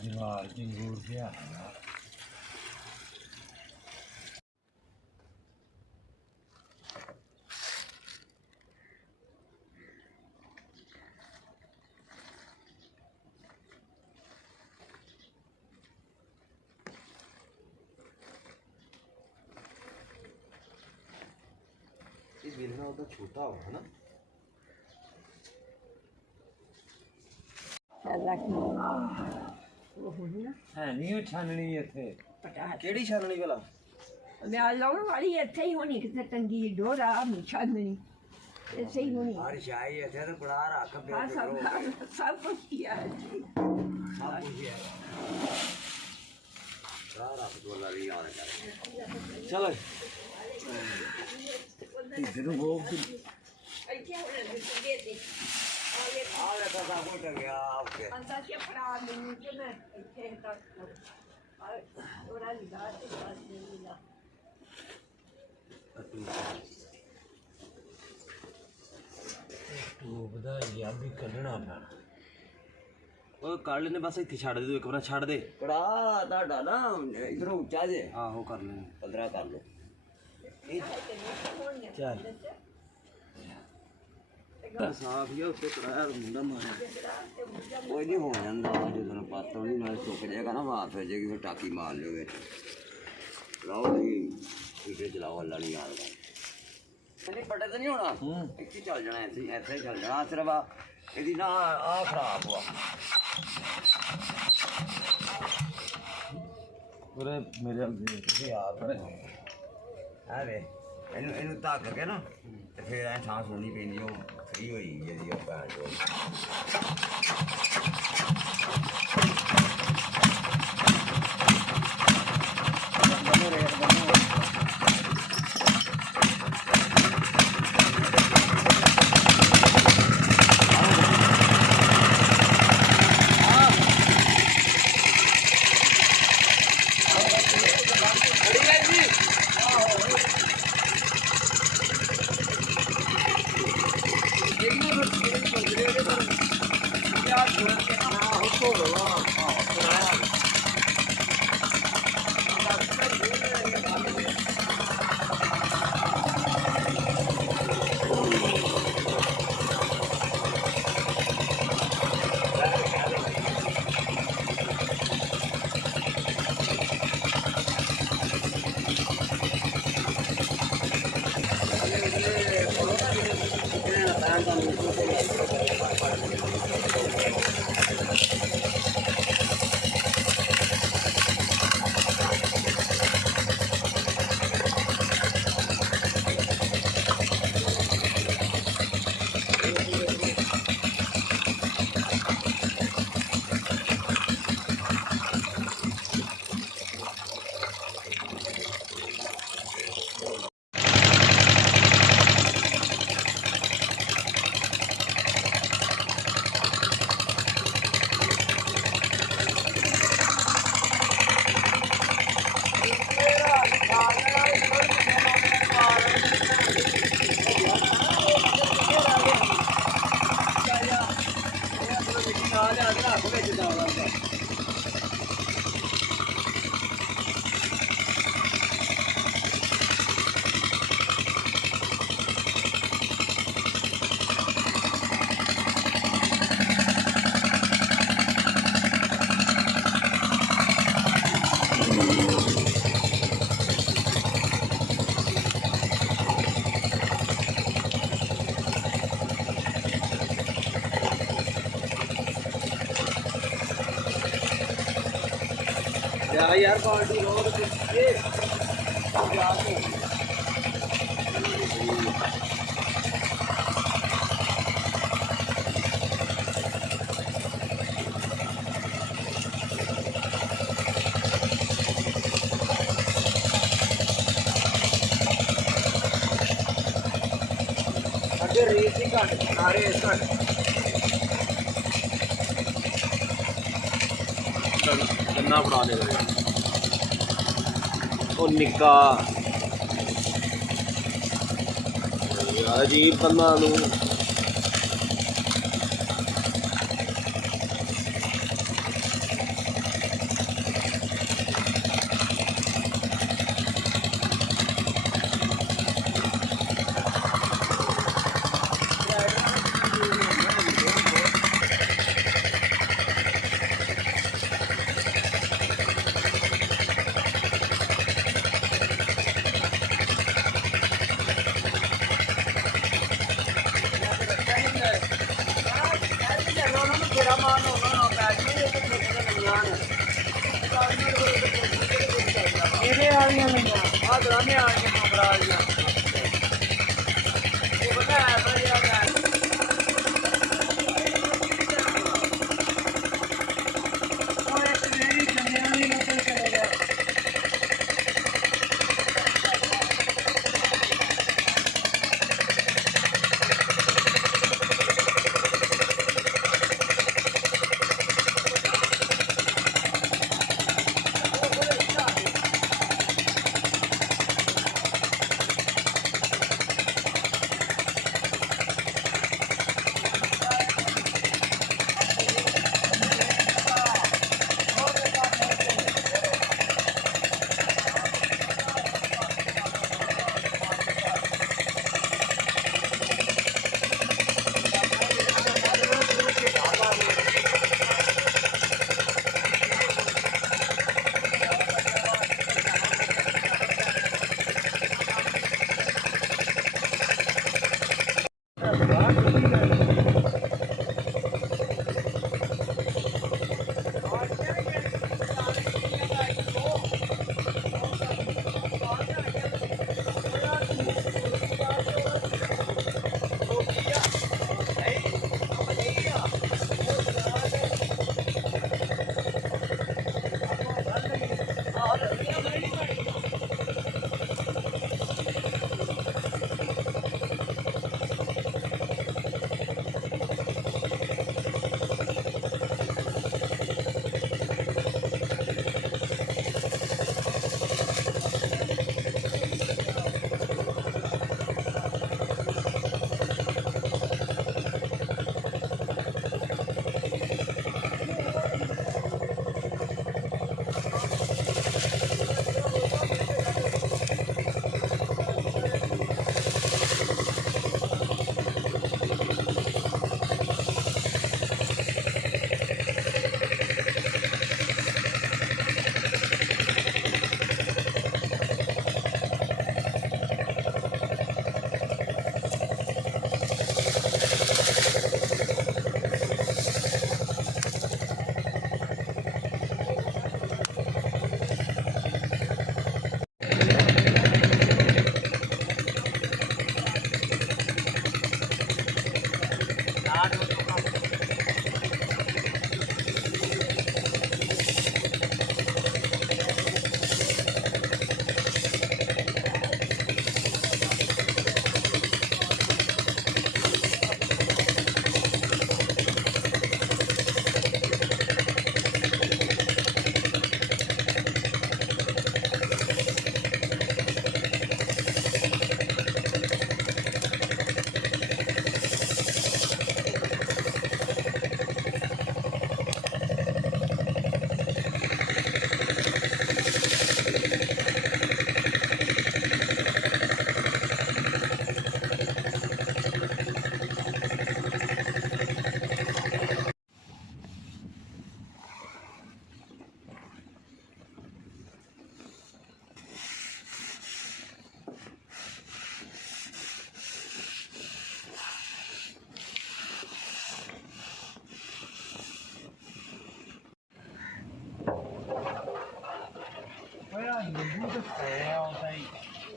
दीवार की गुड़ क्या ये बेलना होता छोटा होगा ना है नहीं वो छाननी इत्थे केड़ी छाननी भला मैं लाने वाली इत्थे ही होनी किते टंगी डोरा छाननी ऐसे ही होनी हर शाही इत्थे तो बड़ा रख हाँ सब कुछ किया है जी सब कुछ है सारा बोला भी याद कर चलो इधर वो ऐसे होने दे दे आले का कोई गया आपके अंदर से पड़ा नहीं के मैं ऐसे तक और डोरा लगा के पास नहीं मिला तू बता या भी कढ़ना पैना ਉਹ ਕੱਢ ਲੈਨੇ ਬਸ ਇੱਥੇ ਛੱਡ ਦੇ ਤੂੰ ਇੱਕ ਵਾਰ ਛੱਡ ਦੇ ਕੜਾ ਤੁਹਾਡਾ ਨਾ ਇਧਰੋਂ ਉੱਚਾ ਜੇ ਆਹੋ ਕਰ ਲੈਨੇ 15 ਕਰ ਲਓ चल ਸਾਫ ਹੀ ਉੱਤੇ ਕੜਾਇਆ ਮੁੰਡਾ ਮਾਰਿਆ ਕੋਈ ਨਹੀਂ ਹੋ ਜਾਂਦਾ ਜਦੋਂ ਪੱਤ ਹੋਣੀ ਨਾਲ ਸੁੱਕ ਜਾਏਗਾ ਨਾ ਵਾਰ ਫਿਰ ਜੇਗੀ ਫਿਰ ਟਾਕੀ ਮਾਰ ਲਿਓਗੇ ਲਾਓ ਜੀ ਇੱਥੇ ਚਲਾਓ ਅੱਲਾ ਨਹੀਂ ਯਾਦ ਕਰ ਨਹੀਂ ਪਟੇ ਤਾਂ ਨਹੀਂ ਹੋਣਾ ਇੱਥੇ ਚੱਲ ਜਾਣਾ ਇੱਥੇ ਇੱਥੇ ਚੱਲ ਜਾਣਾ ਸਿਰਫ ਇਹਦੀ ਨਾ ਆ ਖਰਾਬ ਹੋਆ पूरे मेरे ਤੁਸੀਂ ਆਪ ਆ ਵੇ ਇਹਨੂੰ ਧੱਕ ਕੇ ਨਾ ਤੇ ਫਿਰ ਐ ਥਾਂ ਸੁਣਨੀ ਪੈਂਦੀ ਉਹ ਫਰੀ ਹੋਈ ਜਿਹੜੀ ਉਹ ਭੈਣ ਚੋ यार पार्टी रोड पे अगे रेस ही घट नारे घट गन्ना बना देगा ਉਹ ਨਿੱਕਾ ਅਜੀਬ ਬੰਦਾ ਨੂੰ ਇਹਦੇ ਵਾਲੀਆਂ ਲਈਆਂ ਆ ਦਰਾਨੇ ਵਾਲੀਆਂ ਨੰਬਰ ਵਾਲੀਆਂ ਉਹ ਪਤਾ ਹੈ ਬੜਿਆ ਹੈ ਉਹ ਇੱਕ ਮੇਰੀ ਜੰਮਿਆਂ ਦੀ ਨਕਲ ਕਰੇਗਾ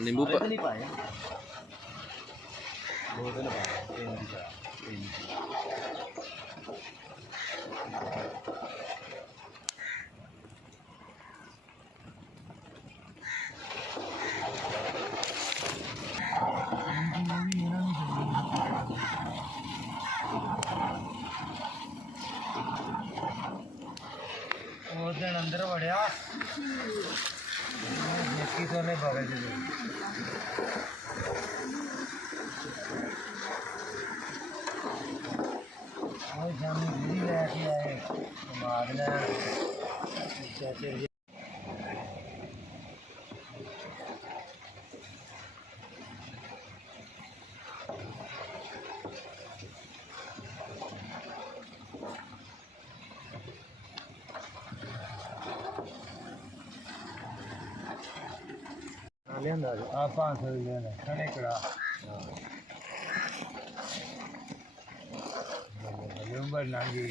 ਨਿੰਬੂ ਨਹੀਂ ਪਾਏ ਦੋ ਦਿਨ ਪਾਏ ਤਿੰਨ ਉਹ ਦਿਨ ਅੰਦਰ ਵੜਿਆ ਟਾਕੀ ਤੋਂ ਨੇ ਬਗਲ ਚ ਉਹ ਜਾਨੀ ਵੀ ਲੈ ਕੇ ਆਏ ਕਮਾਦ ਲੈ ਚਾਚੇ ਲਿਆਂਦਾ ਆ 500 ਦੀ ਲੈਣਾ ਖਣੇ ਕੜਾ ਨੰਬਰ ਲੰਗੀ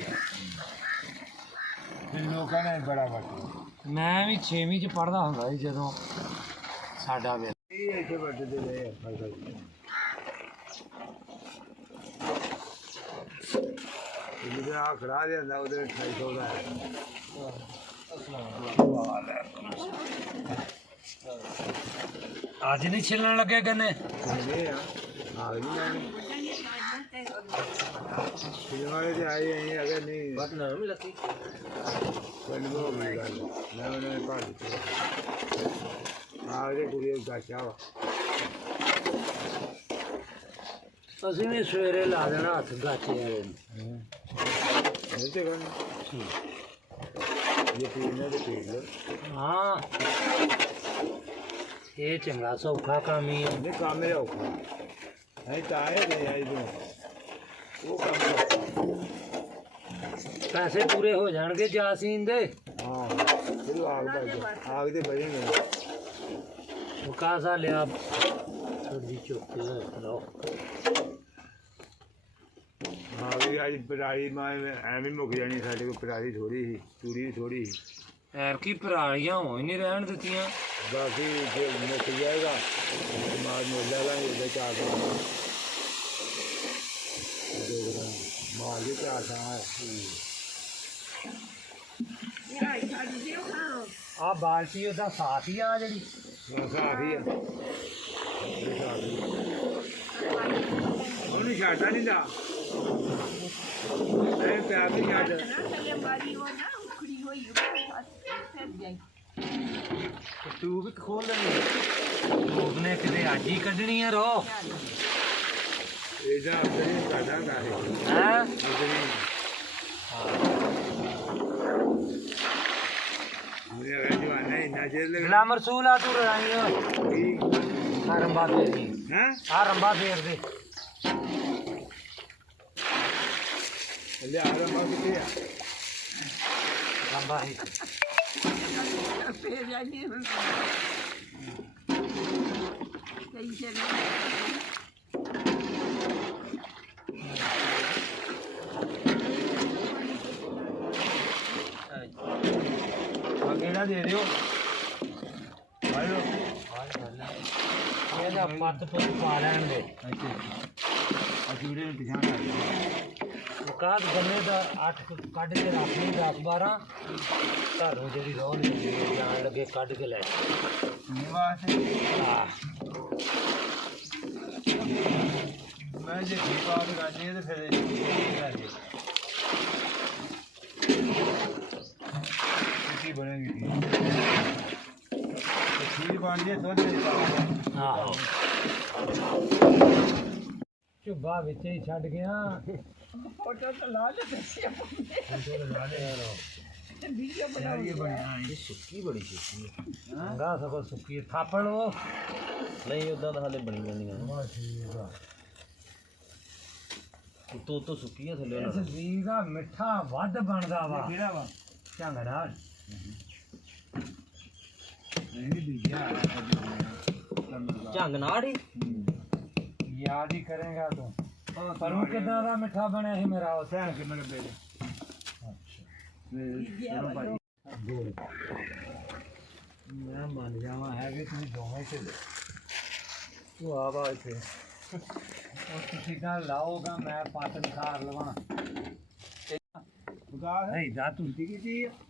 ਫਿਰ ਲੋਕਾਂ ਨੇ ਬੜਾ ਵਟਿਆ ਮੈਂ ਵੀ 6ਵੀਂ ਚ ਪੜ੍ਹਦਾ ਹੁੰਦਾ ਸੀ ਜਦੋਂ ਸਾਡਾ ਵੇ ਇਹ ਇੱਥੇ ਵੱਟਦੇ ਰਹੇ ਫਸਲ ਇਹ ਆ ਖੜਾ ਲਿਆਂਦਾ ਉਹਦੇ 250 ਦਾ ਅੱਜ ਨਹੀਂ ਛਿੱਲਣ ਲੱਗੇ ਗੰਨੇ ਆ ਗਈ ਲੈਣੀ ਵਾਲੇ ਤੇ ਆਏ ਆਏ ਅਗਰ ਨਹੀਂ ਬਟ ਨਾ ਮਿਲ ਲੱਗੀ ਕੋਈ ਨਹੀਂ ਗੱਲ ਮੈਂ ਪਾ ਦਿੱਤੀ ਆ ਜੇ ਕੁੜੀ ਦਾ ਚਾਵਾ ਅਸੀਂ ਵੀ ਸਵੇਰੇ ਲਾ ਦੇਣਾ ਹੱਥ ਗਾਚੇ ਵਾਲੇ ਨੂੰ ਇਹ ਤੇ ਗੱਲ ਇਹ ਪੀਣੇ ਦੇ ਪੀ ਲੋ ਹਾਂ ਇਹ ਚੰਗਾ ਸੌਖਾ ਕੰਮ ਹੀ ਹੈ ਕੰਮ ਇਹ ਔਖਾ ਹੈ ਤਾਂ ਆਏ ਨੇ ਆਈ ਨੂੰ ਉਹ ਕੰਮ ਪੈਸੇ ਪੂਰੇ ਹੋ ਜਾਣਗੇ ਜਾਸੀਨ ਦੇ ਹਾਂ ਫਿਰ ਆਗ ਦੇ ਬਜੇ ਨੇ ਉਹ ਕਾਸਾ ਲਿਆ ਥੋੜੀ ਚੁੱਕ ਕੇ ਲਓ ਹਾਂ ਵੀ ਅੱਜ ਪਰਾਲੀ ਮੈਂ ਐਵੇਂ ਮੁੱਕ ਜਾਣੀ ਸਾਡੇ ਕੋਲ ਪਰਾਲੀ ਥੋੜੀ ਸੀ ਤੂੜੀ ਵੀ ਥੋੜੀ ਸੀ ਐਰ ਕੀ ਪਰਾਲੀਆਂ ਹੋ ਹੀ ਨਹੀਂ ਰਹਿਣ ਦਿੱਤੀਆਂ ਬਾਕੀ ਜੇ ਮੁੱਕ ਜਾਏਗਾ ਮਾਰ ਮੋਲਾ ਲਾਂਗੇ ਉਹਦੇ ਚਾਰ ਮਾਰ ਦੇ ਚਾਰ ਹੈ ਆ ਬਾਲਟੀ ਉਹਦਾ ਸਾਥ ਹੀ ਆ ਜਿਹੜੀ ਸਾਥ ਹੀ ਆ ਉਹਨੂੰ ਛੱਡਦਾ ਨਹੀਂ ਦਾ ਇਹ ਪਿਆਰ ਨਹੀਂ ਛੱਡ ਤੂੰ ਵੀ ਖੋਲ ਲੈਣੀ ਤੂੰ ਨੇ ਕਿਤੇ ਅੱਜ ਹੀ ਕੱਢਣੀ ਆ ਰੋ ਇਹਦਾ ਅੰਦਰ ਹੀ ਕੱਢਾਂਗਾ ਹੈ ਗਲਾ ਮਰਸੂਲ ਆ ਤੂੰ ਰਾਈ ਆ ਰੰਬਾ ਫੇਰ ਦੀ ਆ ਰੰਬਾ ਫੇਰ ਦੇ ਲੈ ਆ ਰੰਬਾ ਕਿੱਥੇ ਆ ਰੰਬਾ ਹੀ ਫੇਰ ਜਾਨੀ ਕਈ ਜਗ੍ਹਾ ਦੇ ਦਿਓ ਹਾਲੋ ਇਹਦਾ ਪੱਤ ਪਾ ਲੈਣ ਦੇ ਅੱਛਾ ਜੂੜੇ ਨੂੰ ਪਿਛਾਂ ਕਰ ਉਹ ਕਾਦ ਗੰਨੇ ਦਾ 8 ਕੱਢ ਕੇ ਰੱਖ ਲਈ 10 12 ਘਰੋਂ ਜਿਹੜੀ ਰੋਹ ਨਹੀਂ ਜਾਣ ਲੱਗੇ ਕੱਢ ਕੇ ਲੈ ਵਾਸਤੇ ਮੈਂ ਜੇ ਠੀਕ ਆ ਗਾਣੇ ਤੇ ਫਿਰ ਕੀ ਬਣੇਗੀ ਖੀਰ ਬਣ ਜੇ ਦੁੱਧ ਦੇ ਆਹੋ ਚੁੱਬਾ ਵਿੱਚ ਹੀ ਛੱਡ ਗਿਆ ਫੋਟੋ ਤਾਂ ਲਾ ਲੈ ਦੱਸਿਆ ਫੋਟੋ ਲਾ ਲੈ ਯਾਰ ਵੀਡੀਓ ਬਣਾਈ ਬਣਿਆ ਇਹ ਸੁੱਕੀ ਬੜੀ ਸੁੱਕੀ ਹੈ ਗਾ ਸਭ ਸੁੱਕੀ ਥਾਪਣ ਉਹ ਨਹੀਂ ਉਦਾਂ ਤਾਂ ਹਾਲੇ ਬਣੀ ਜਾਂਦੀਆਂ ਬਾ ਠੀਕ ਆ ਉਤੋਂ ਸੁੱਕੀ ਆ ਥੱਲੇ ਇਸ ਬੀਜ ਦਾ ਮਿੱਠਾ ਵੱਧ ਬਣਦਾ ਵਾ ਕਿਹੜਾ ਵਾ ਝੰਗੜਾ ਨਹੀਂ ਬੀਜਿਆ ਝੰਗ ਨਾੜ ਹੀ ਯਾਦ ਹੀ ਕਰੇਗਾ ਤੂੰ ਪਰ ਉਹ ਕਿਦਾਂ ਦਾ ਮਿੱਠਾ ਬਣਿਆ ਸੀ ਮੇਰਾ ਉਹ ਸਹਿਣ ਕੇ ਮੇਰੇ ਬੇਟੇ ਮੈਂ ਮੰਨ ਜਾਵਾਂ ਹੈ ਕਿ ਤੁਸੀਂ ਦੋਵੇਂ ਚ ਤੂੰ ਆ ਬਾ ਇੱਥੇ ਉਹ ਤੁਸੀਂ ਤਾਂ ਲਾਓਗਾ ਮੈਂ ਪੱਤ ਨਿਕਾਲ ਲਵਾਂ ਨਹੀਂ ਜਾ ਤੂੰ ਕੀ ਚੀਜ਼